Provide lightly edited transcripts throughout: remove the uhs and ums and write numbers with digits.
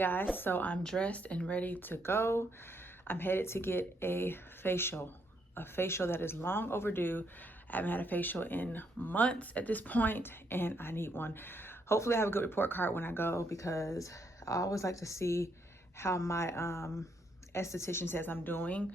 Guys, so I'm dressed and ready to go. I'm headed to get a facial that is long overdue. I haven't had a facial in months at this point, and I need one. Hopefully I have a good report card when I go, because I always like to see how my esthetician says I'm doing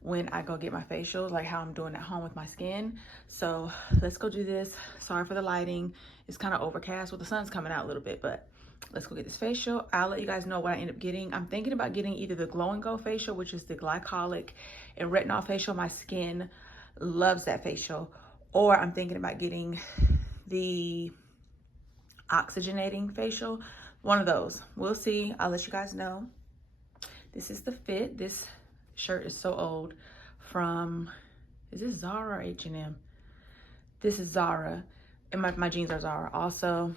when I go get my facial, like how I'm doing at home with my skin. So let's go do this. Sorry for the lighting. It's kind of overcast. Well, the sun's coming out a little bit, but let's go get this facial. I'll let you guys know what I end up getting. I'm thinking about getting either the Glow and Go facial, which is the glycolic and retinol facial. My skin loves that facial. Or I'm thinking about getting the oxygenating facial. One of those. We'll see. I'll let you guys know. This is the fit. This shirt is so old. From, is this Zara or H&M? This is Zara. And my jeans are Zara. Also,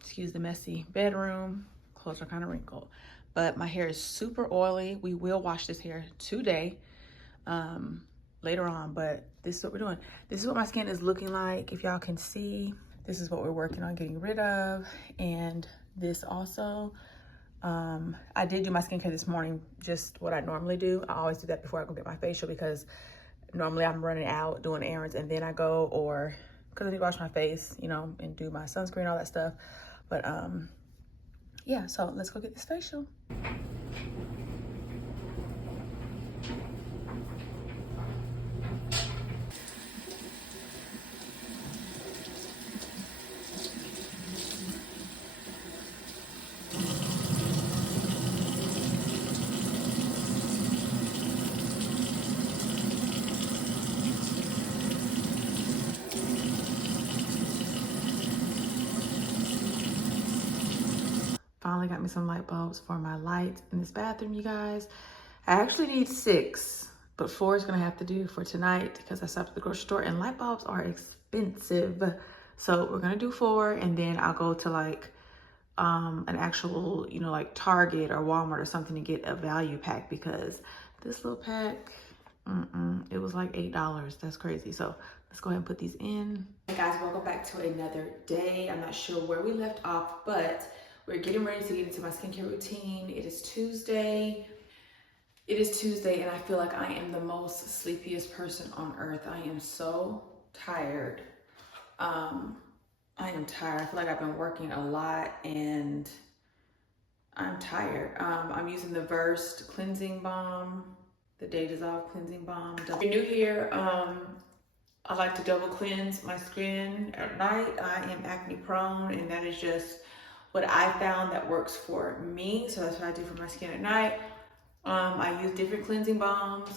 excuse the messy bedroom. Clothes are kind of wrinkled. But my hair is super oily. We will wash this hair today, later on. But this is what we're doing. This is what my skin is looking like. If y'all can see, this is what we're working on getting rid of. And this also, I did do my skincare this morning, just what I normally do. I always do that before I go get my facial, because normally I'm running out doing errands and then I go, or because I need to wash my face, you know, and do my sunscreen, all that stuff. But yeah, so let's go get this facial. Finally got me some light bulbs for my light in this bathroom, you guys. I actually need 6, but 4 is gonna have to do for tonight because I stopped at the grocery store and light bulbs are expensive. So we're gonna do 4, and then I'll go to like an actual, you know, like Target or Walmart or something to get a value pack, because this little pack, it was like $8. That's crazy. So let's go ahead and put these in. Hey guys, welcome back to another day. I'm not sure where we left off, but we're getting ready to get into my skincare routine. It is Tuesday. And I feel like I am the most sleepiest person on earth. I am so tired. I am tired. I feel like I've been working a lot and I'm tired. I'm using the Versed Cleansing Balm, the Day Dissolve Cleansing Balm. If you're new here, I like to double cleanse my skin at night. I am acne prone, and that is just what I found that works for me. So that's what I do for my skin at night. I use different cleansing balms.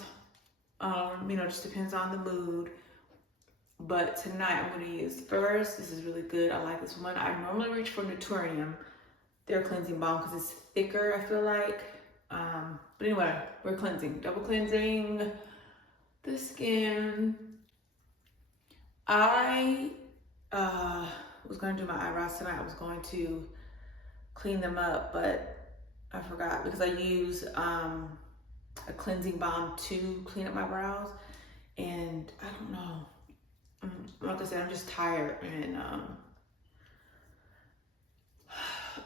You know, just depends on the mood. But tonight I'm gonna use First. This is really good. I like this one. I normally reach for Naturium, their cleansing balm, because it's thicker, I feel like. But anyway, we're cleansing, double cleansing the skin. I was gonna do my eyebrows tonight. I was going to clean them up, but I forgot, because I use a cleansing balm to clean up my brows, and I don't know. Like I said, I'm just tired, and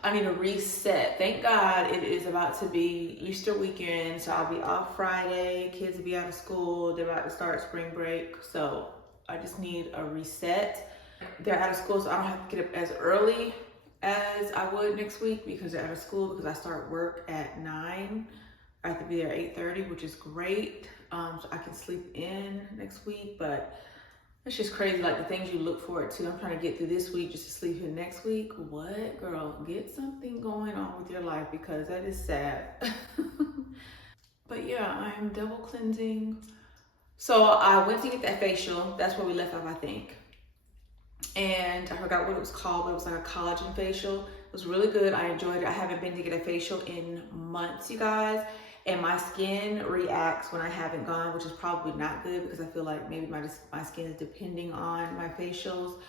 I need a reset. Thank God it is about to be Easter weekend, so I'll be off Friday. Kids will be out of school. They're about to start spring break, so I just need a reset. They're out of school, so I don't have to get up as early as I would next week, because they're out of school, because I start work at 9. I have to be there at 8:30, which is great. So I can sleep in next week, but it's just crazy, like the things you look forward to. I'm trying to get through this week just to sleep in next week. What, girl? Get something going on with your life, because that is sad. But yeah, I'm double cleansing. So I went to get that facial. That's where we left off, I think. And I forgot what it was called, but it was like a collagen facial. It was really good. I enjoyed it. I haven't been to get a facial in months, you guys. And my skin reacts when I haven't gone, which is probably not good, because I feel like maybe my skin is depending on my facials.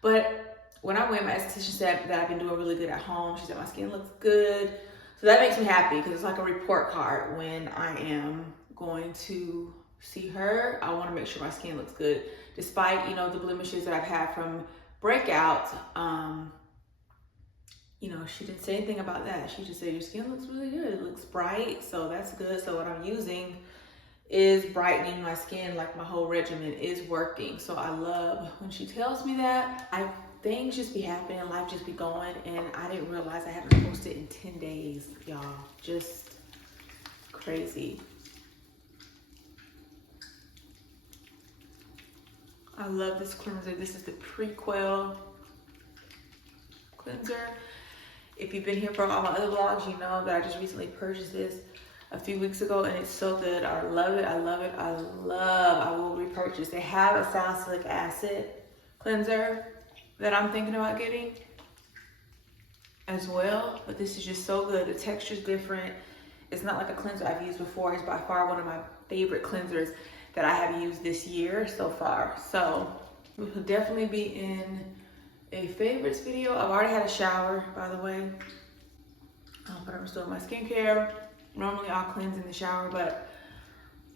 But when I went, my esthetician said that I've been doing really good at home. She said my skin looks good. So that makes me happy, because it's like a report card when I am going to see her. I want to make sure my skin looks good, despite, you know, the blemishes that I've had from breakout. you know, she didn't say anything about that. She just said, your skin looks really good. It looks bright, so that's good. So what I'm using is brightening my skin, like my whole regimen is working. So I love when she tells me that. Things just be happening, life just be going, and I didn't realize I haven't posted in 10 days, y'all. Just crazy. I love this cleanser. This is the Prequel Gleanser. If you've been here for all my other vlogs, you know that I just recently purchased this a few weeks ago, and it's so good. I love it. I love it. I will repurchase. They have a salicylic acid cleanser that I'm thinking about getting as well, but this is just so good. The texture's different. It's not like a cleanser I've used before. It's by far one of my favorite cleansers that I have used this year so far. So we will definitely be in a favorites video. I've already had a shower, by the way, but I'm still in my skincare. Normally I'll cleanse in the shower, but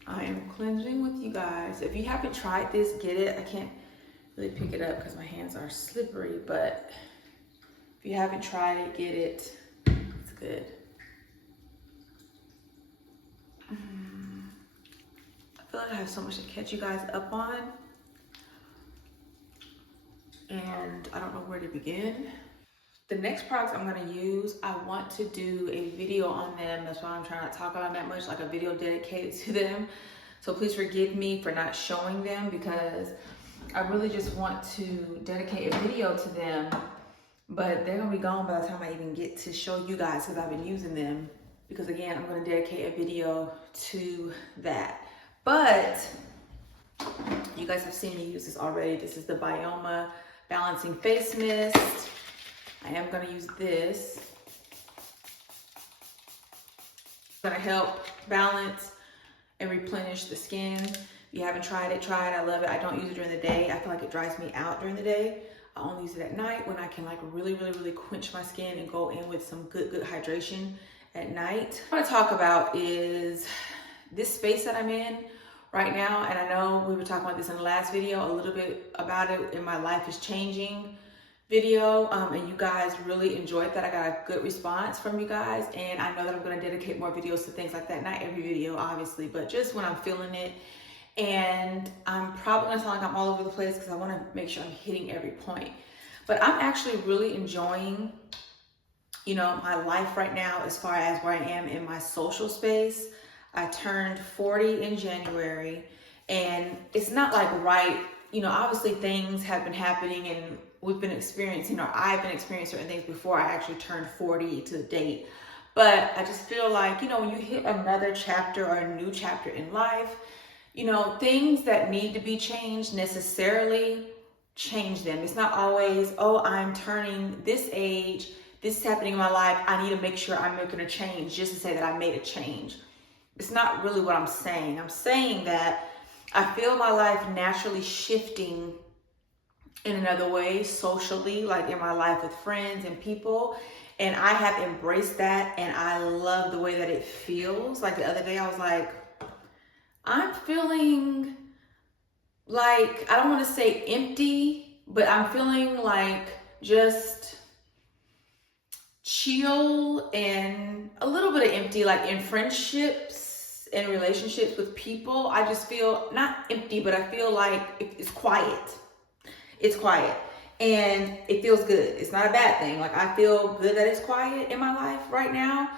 I am cleansing with you guys. If you haven't tried this, get it. I can't really pick it up because my hands are slippery, but if you haven't tried it, get it. It's good. I feel like I have so much to catch you guys up on, and I don't know where to begin. The next products I'm gonna use, I want to do a video on them. That's why I'm trying not to talk about them that much, like a video dedicated to them. So please forgive me for not showing them, because I really just want to dedicate a video to them, but they're gonna be gone by the time I even get to show you guys, because I've been using them. Because again, I'm gonna dedicate a video to that. But you guys have seen me use this already. This is the Bioma Balancing Face Mist. I am gonna use this. It's gonna help balance and replenish the skin. If you haven't tried it, try it. I love it. I don't use it during the day. I feel like it dries me out during the day. I only use it at night when I can like really quench my skin and go in with some good hydration at night. What I want to talk about is this space that I'm in right now. And I know we were talking about this in the last video, a little bit about it in my life is changing video, and you guys really enjoyed that. I got a good response from you guys, and I know that I'm going to dedicate more videos to things like that. Not every video, obviously, but just when I'm feeling it. And I'm probably going to sound like I'm all over the place because I want to make sure I'm hitting every point. But I'm actually really enjoying, you know, my life right now as far as where I am in my social space. I turned 40 in January, and it's not like right, you know, obviously things have been happening and we've been experiencing, or I've been experiencing certain things before I actually turned 40 to the date. But I just feel like, you know, when you hit another chapter or a new chapter in life, you know, things that need to be changed necessarily change them. It's not always, oh, I'm turning this age, this is happening in my life, I need to make sure I'm making a change just to say that I made a change. It's not really what I'm saying. I'm saying that I feel my life naturally shifting in another way, socially, like in my life with friends and people. And I have embraced that, and I love the way that it feels. Like the other day, I was like, I'm feeling like, I don't want to say empty, but I'm feeling like just chill and a little bit of empty, like in friendships and relationships with people. I just feel not empty, but I feel like it's quiet. It's quiet and it feels good. It's not a bad thing. Like I feel good that it's quiet in my life right now.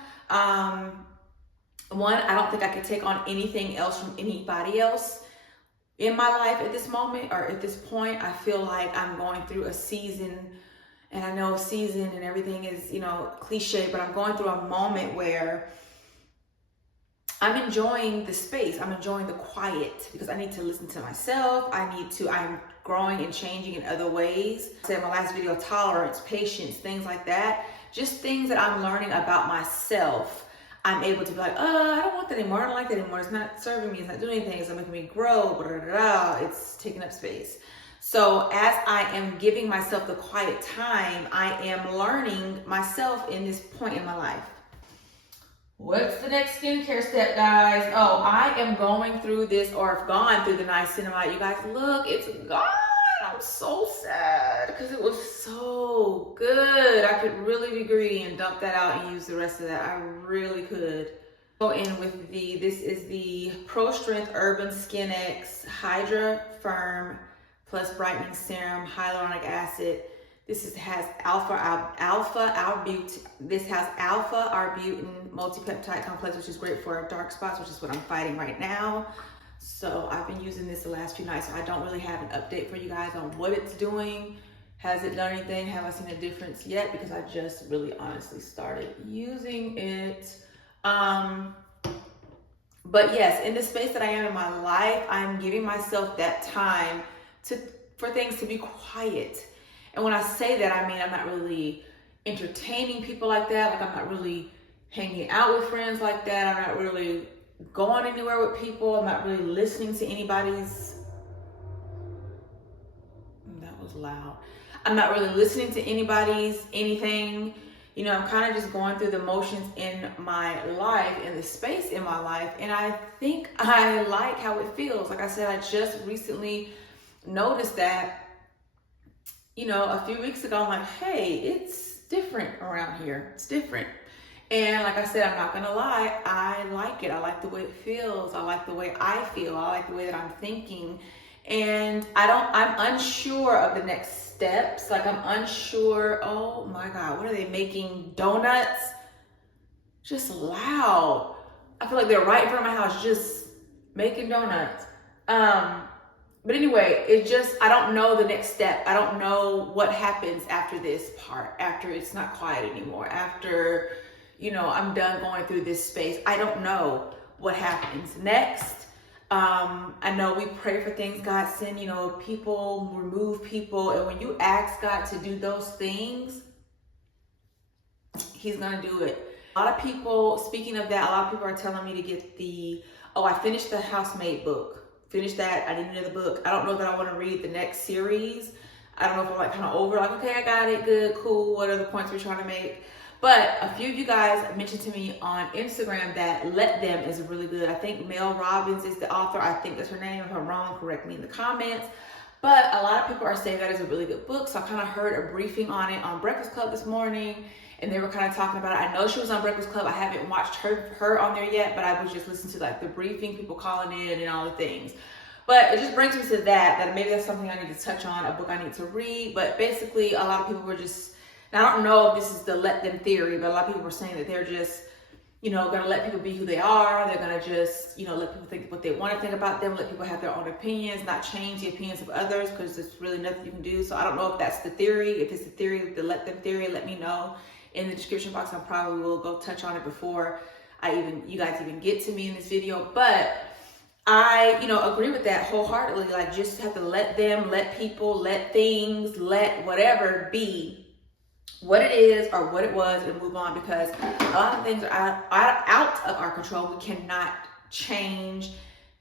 One, I don't think I could take on anything else from anybody else in my life at this moment or at this point. I feel like I'm going through a season, and I know season and everything is, you know, cliche, but I'm going through a moment where I'm enjoying the space. I'm enjoying the quiet because I need to listen to myself. I'm growing and changing in other ways. I said in my last video, tolerance, patience, things like that. Just things that I'm learning about myself. I'm able to be like, I don't want that anymore. I don't like that anymore. It's not serving me. It's not doing anything. It's not making me grow. Blah, blah, blah. It's taking up space. So as I am giving myself the quiet time, I am learning myself in this point in my life. What's the next skincare step, guys? Oh, I am going through this, or have gone through the niacinamide. You guys, look, it's gone. I'm so sad because it was so good. I could really be greedy and dump that out and use the rest of that. I really could. Go in with this is the Pro Strength Urban Skin X Hydra Firm Plus Brightening Serum Hyaluronic Acid. Has alpha arbutin multipeptide complex, which is great for dark spots, which is what I'm fighting right now. So I've been using this the last few nights, so I don't really have an update for you guys on what it's doing. Has it done anything? Have I seen a difference yet? Because I just really honestly started using it. But yes, in the space that I am in my life, I'm giving myself that time for things to be quiet. And when I say that, I mean, I'm not really entertaining people like that. Like, I'm not really hanging out with friends like that. I'm not really going anywhere with people. I'm not really listening to anybody's, that was loud. I'm not really listening to anybody's anything. You know, I'm kind of just going through the motions in my life, in the space in my life. And I think I like how it feels. Like I said, I just recently noticed that, you know, a few weeks ago, I'm like, hey, it's different around here. It's different. And like I said, I'm not gonna lie, I like it. I like the way it feels. I like the way I feel. I like the way that I'm thinking. And I'm unsure of the next steps. Like, I'm unsure, oh my God, what are they making? Donuts? Just loud. I feel like they're right in front of my house, just making donuts. But anyway, I don't know the next step. I don't know what happens after this part, after it's not quiet anymore, after, you know, I'm done going through this space. I don't know what happens next. I know we pray for things God send, you know, people, remove people. And when you ask God to do those things, He's going to do it. A lot of people, speaking of that, a lot of people are telling me to get I finished the Housemaid book. Finished that. I didn't read the book. I don't know that I want to read the next series. I don't know if I'm like kind of over, like, okay, I got it, good, cool. What are the points we're trying to make? But a few of you guys mentioned to me on Instagram that Let Them is really good. I think Mel Robbins is the author. I think that's her name. If I'm wrong, correct me in the comments. But a lot of people are saying that is a really good book. So I kind of heard a briefing on it on Breakfast Club this morning. And they were kind of talking about it. I know she was on Breakfast Club. I haven't watched her on there yet, but I was just listening to like the briefing, people calling in and all the things. But it just brings me to that maybe that's something I need to touch on, a book I need to read. But basically, a lot of people were just, and I don't know if this is the let them theory, but a lot of people were saying that they're just, you know, going to let people be who they are. They're going to just, you know, let people think what they want to think about them, let people have their own opinions, not change the opinions of others, because there's really nothing you can do. So I don't know if that's the theory. If it's the theory, the let them theory, let me know in the description box. I probably will go touch on it before you guys even get to me in this video. But I, you know, agree with that wholeheartedly. Like, just have to let them, let people, let things, let whatever be what it is or what it was and move on, because a lot of things are out of our control. We cannot change.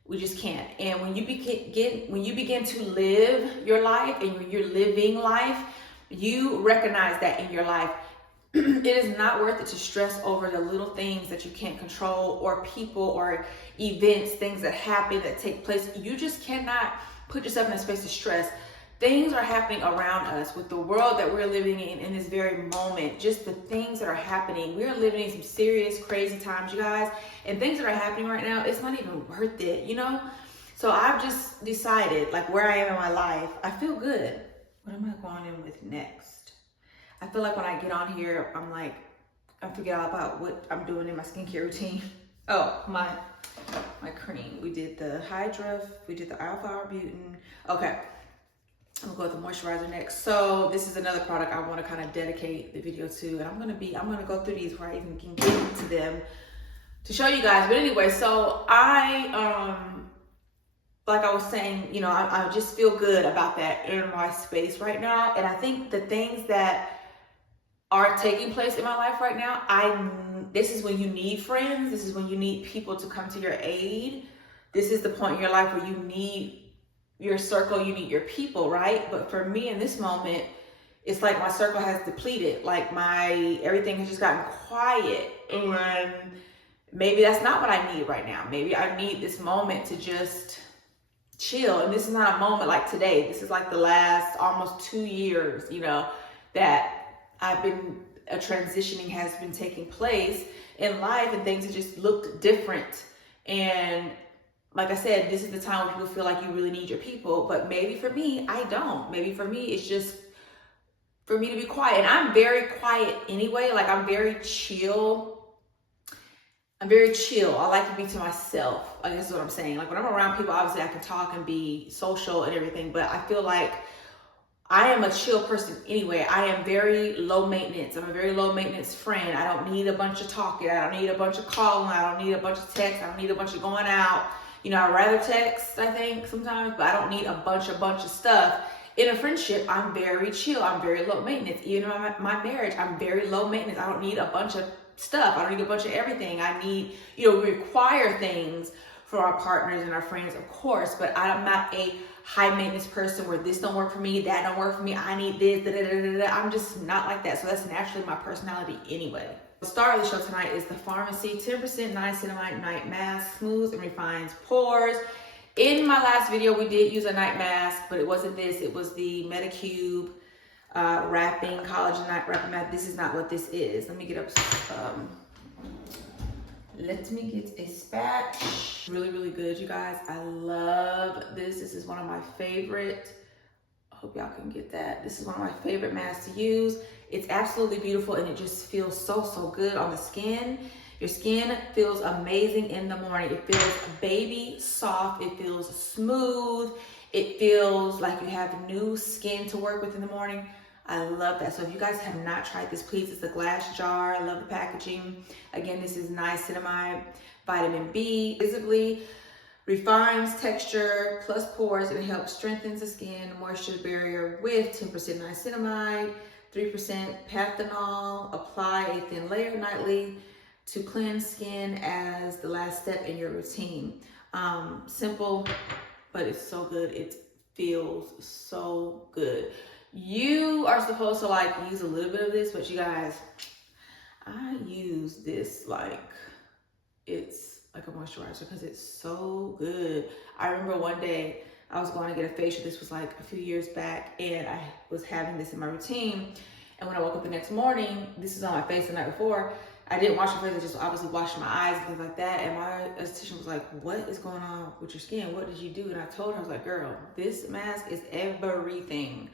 We just can't. And when you begin to live your life and when you're living life, you recognize that in your life. It is not worth it to stress over the little things that you can't control, or people or events, things that happen, that take place. You just cannot put yourself in a space to stress. Things are happening around us with the world that we're living in this very moment. Just the things that are happening. We're living in some serious, crazy times, you guys. And things that are happening right now, it's not even worth it, you know? So I've just decided, like, where I am in my life, I feel good. What am I going in with next? I feel like when I get on here, I'm like, I forget all about what I'm doing in my skincare routine. Oh, my cream. We did the Hydra, we did the alpha arbutin. Okay, I'm gonna go with the moisturizer next. So this is another product I want to kind of dedicate the video to, and I'm gonna go through these where I even can get into them to show you guys. But anyway, so like I was saying, you know, I just feel good about that in my space right now. And I think the things that are taking place in my life right now, this is when you need friends. This is when you need people to come to your aid. This is the point in your life where you need your circle, you need your people, right? But for me in this moment, it's like my circle has depleted. Like everything has just gotten quiet. And maybe that's not what I need right now. Maybe I need this moment to just chill. And this is not a moment like today. This is like the last almost 2 years, you know, that a transitioning has been taking place in life, and things have just looked different. And like I said, this is the time when people feel like you really need your people, but maybe for me, I don't. Maybe for me, it's just for me to be quiet. And I'm very quiet anyway. Like I'm very chill. I like to be to myself. I guess is what I'm saying. Like when I'm around people, obviously I can talk and be social and everything, but I feel like I am a chill person anyway. I am very low maintenance. I'm a very low maintenance friend. I don't need a bunch of talking. I don't need a bunch of calling. I don't need a bunch of texts. I don't need a bunch of going out. You know, I'd rather text, I think, sometimes, but I don't need a bunch of stuff. In a friendship, I'm very chill. I'm very low maintenance. Even in my marriage, I'm very low maintenance. I don't need a bunch of stuff. I don't need a bunch of everything. I need, you know, we require things for our partners and our friends, of course, but I'm not a high maintenance person where this don't work for me, that don't work for me, I need this, da, da, da, da, da. I'm just not like that. So that's naturally my personality anyway. The star of the show tonight is the Farmacy 10% Niacinamide Night Mask. Smooths and refines pores. In my last video, we did use a night mask, but it wasn't this. It was the Medicube wrapping, collagen night wrapping mask. This is not what this is. Let me get a spatch. Really, really good, you guys. I love this. This is one of my favorite. I hope y'all can get that. This is one of my favorite masks to use. It's absolutely beautiful, and it just feels so, so good on the skin. Your skin feels amazing in the morning. It feels baby soft. It feels smooth. It feels like you have new skin to work with in the morning. I love that. So if you guys have not tried this, please, it's a glass jar. I love the packaging. Again, this is niacinamide, vitamin B, visibly refines texture plus pores, and it helps strengthen the skin moisture barrier with 10% niacinamide, 3% panthenol. Apply a thin layer nightly to cleanse skin as the last step in your routine. Simple, but it's so good. It feels so good. You are supposed to like use a little bit of this, but you guys, I use this like it's like a moisturizer because it's so good. I remember one day I was going to get a facial. This was like a few years back, and I was having this in my routine. And when I woke up the next morning, this is on my face the night before. I didn't wash my face, I just obviously washed my eyes and things like that. And my esthetician was like, what is going on with your skin? What did you do? And I told her, I was like, girl, this mask is everything.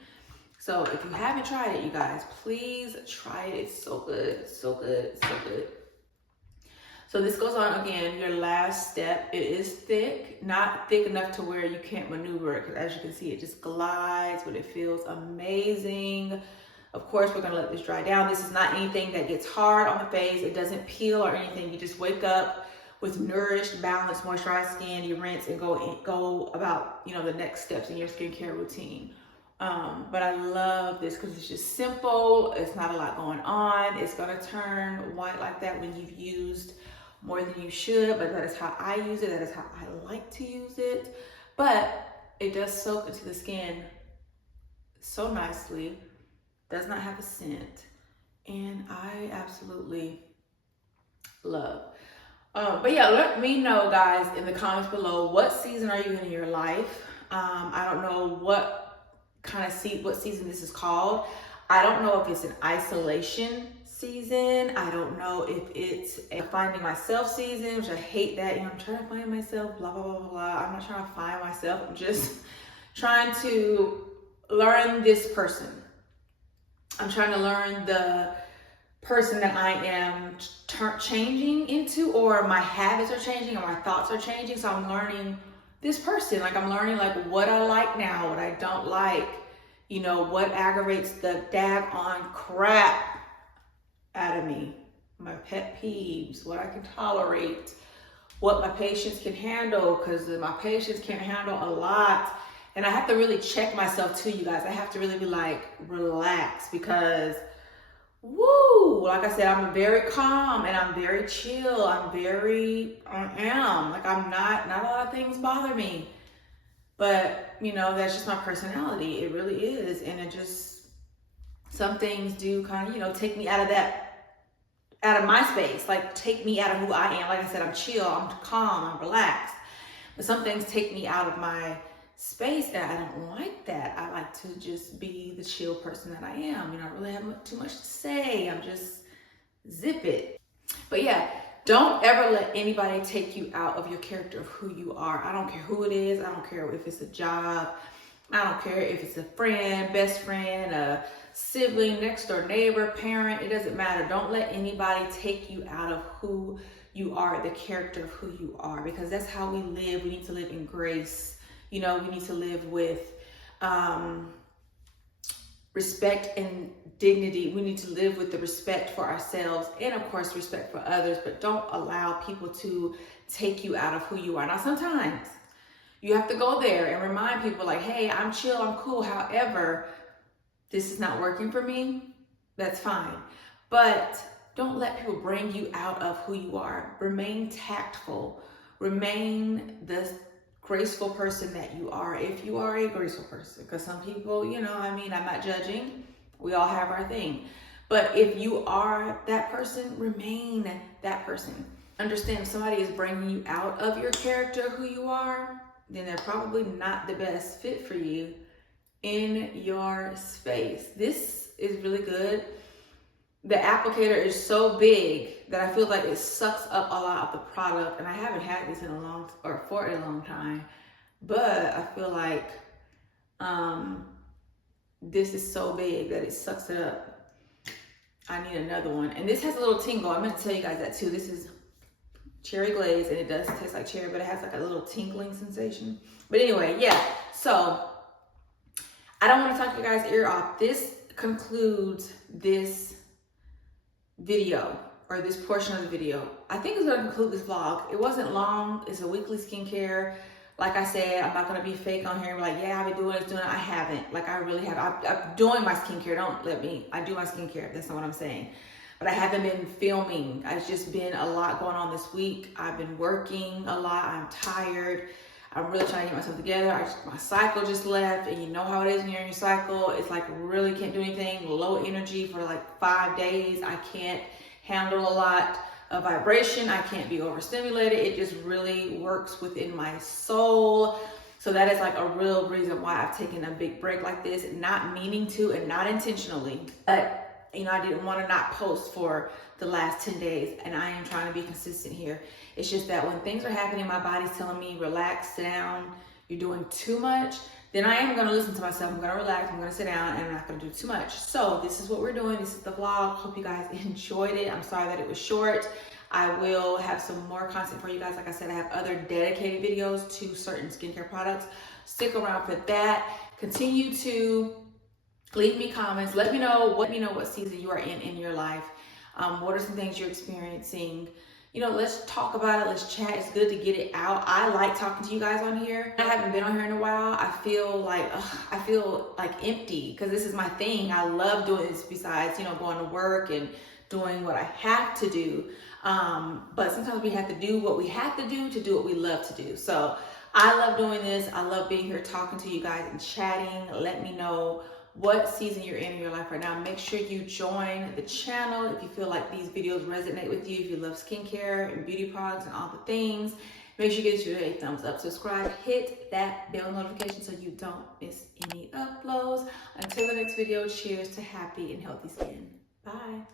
So if you haven't tried it, you guys, please try it. It's so good. It's so good. It's so good. So this goes on again, your last step. It is thick, not thick enough to where you can't maneuver it, because as you can see, it just glides, but it feels amazing. Of course, we're gonna let this dry down. This is not anything that gets hard on the face. It doesn't peel or anything. You just wake up with nourished, balanced, moisturized skin. You rinse and go about, you know, the next steps in your skincare routine. But I love this because it's just simple. It's not a lot going on. It's gonna turn white like that when you've used more than you should, but that is how I use it. That is how I like to use it. But it does soak into the skin so nicely. Does not have a scent, and I absolutely love. But yeah, let me know, guys, in the comments below, what season are you in your life? I don't know what season this is called. I don't know if it's an isolation season. I don't know if it's a finding myself season, which I hate that. You know, I'm trying to find myself, blah, blah, blah, blah, blah. I'm not trying to find myself. I'm just trying to learn this person. I'm trying to learn the person that I am changing into, or my habits are changing, or my thoughts are changing. So I'm learning this person. Like I'm learning like what I like now, what I don't like, you know, what aggravates the daggone crap out of me, my pet peeves, what I can tolerate, what my patients can handle, because my patients can't handle a lot. And I have to really check myself too, you guys. I have to really be like, relax, because, woo, like I said, I'm very calm and I'm very chill. Like I'm not a lot of things bother me. But, you know, that's just my personality. It really is. And it just, some things do kind of, you know, take me out of my space. Like take me out of who I am. Like I said, I'm chill, I'm calm, I'm relaxed. But some things take me out of my space, and I don't like that. I like to just be the chill person that I am. You know, I really have too much to say. I'm just zip it. But yeah, don't ever let anybody take you out of your character of who you are. I don't care who it is. I don't care if it's a job. I don't care if it's a friend, best friend, a sibling, next door neighbor, parent. It doesn't matter. Don't let anybody take you out of who you are, the character of who you are, because that's how we live. We need to live in grace. You know, we need to live with respect and dignity. We need to live with the respect for ourselves and of course respect for others, but don't allow people to take you out of who you are. Now sometimes you have to go there and remind people like, hey, I'm chill, I'm cool. However, this is not working for me. That's fine. But don't let people bring you out of who you are. Remain tactful. Remain the graceful person that you are, if you are a graceful person. Because some people, you know, I mean, I'm not judging. We all have our thing. But if you are that person, remain that person. Understand if somebody is bringing you out of your character, who you are, then they're probably not the best fit for you in your space. This is really good. The applicator is so big that I feel like it sucks up a lot of the product, and I haven't had this for a long time, but I feel like this is so big that it sucks it up. I need another one. And this has a little tingle. I'm going to tell you guys that too. This is cherry glaze, and it does taste like cherry, but it has like a little tingling sensation. But anyway, yeah, so I don't want to talk your guys' ear off. This concludes this video, or this portion of the video. I think it's going to conclude this vlog. It wasn't long. It's a weekly skincare. Like I said, I'm not going to be fake on here and be like, yeah, I've been doing it. I haven't. Like, I really have. I'm doing my skincare. I do my skincare. That's not what I'm saying. But I haven't been filming. It's just been a lot going on this week. I've been working a lot. I'm tired. I'm really trying to get myself together. My cycle just left, and you know how it is when you're in your cycle. It's like really can't do anything. Low energy for like 5 days. I can't handle a lot of vibration. I can't be overstimulated. It just really works within my soul. So that is like a real reason why I've taken a big break like this, not meaning to and not intentionally. But you know, I didn't want to not post for the last 10 days, and I am trying to be consistent here. It's just that when things are happening, my body's telling me, relax, sit down, you're doing too much, then I am going to listen to myself. I'm going to relax, I'm going to sit down, and I'm not going to do too much. So this is what we're doing. This is the vlog. Hope you guys enjoyed it. I'm sorry that it was short. I will have some more content for you guys. Like I said, I have other dedicated videos to certain skincare products. Stick around for that. Continue to leave me comments. Let me know what season you are in your life. What are some things you're experiencing? You know, let's talk about it. Let's chat. It's good to get it out. I like talking to you guys on here. I haven't been on here in a while. I feel like empty because this is my thing. I love doing this besides, you know, going to work and doing what I have to do. But sometimes we have to do what we have to do what we love to do. So I love doing this. I love being here talking to you guys and chatting. Let me know what season you're in your life right now. Make sure you join the channel if you feel like these videos resonate with you. If you love skincare and beauty products and all the things, make sure you give it a thumbs up. Subscribe, hit that bell notification so you don't miss any uploads. Until the next video, cheers to happy and healthy skin. Bye.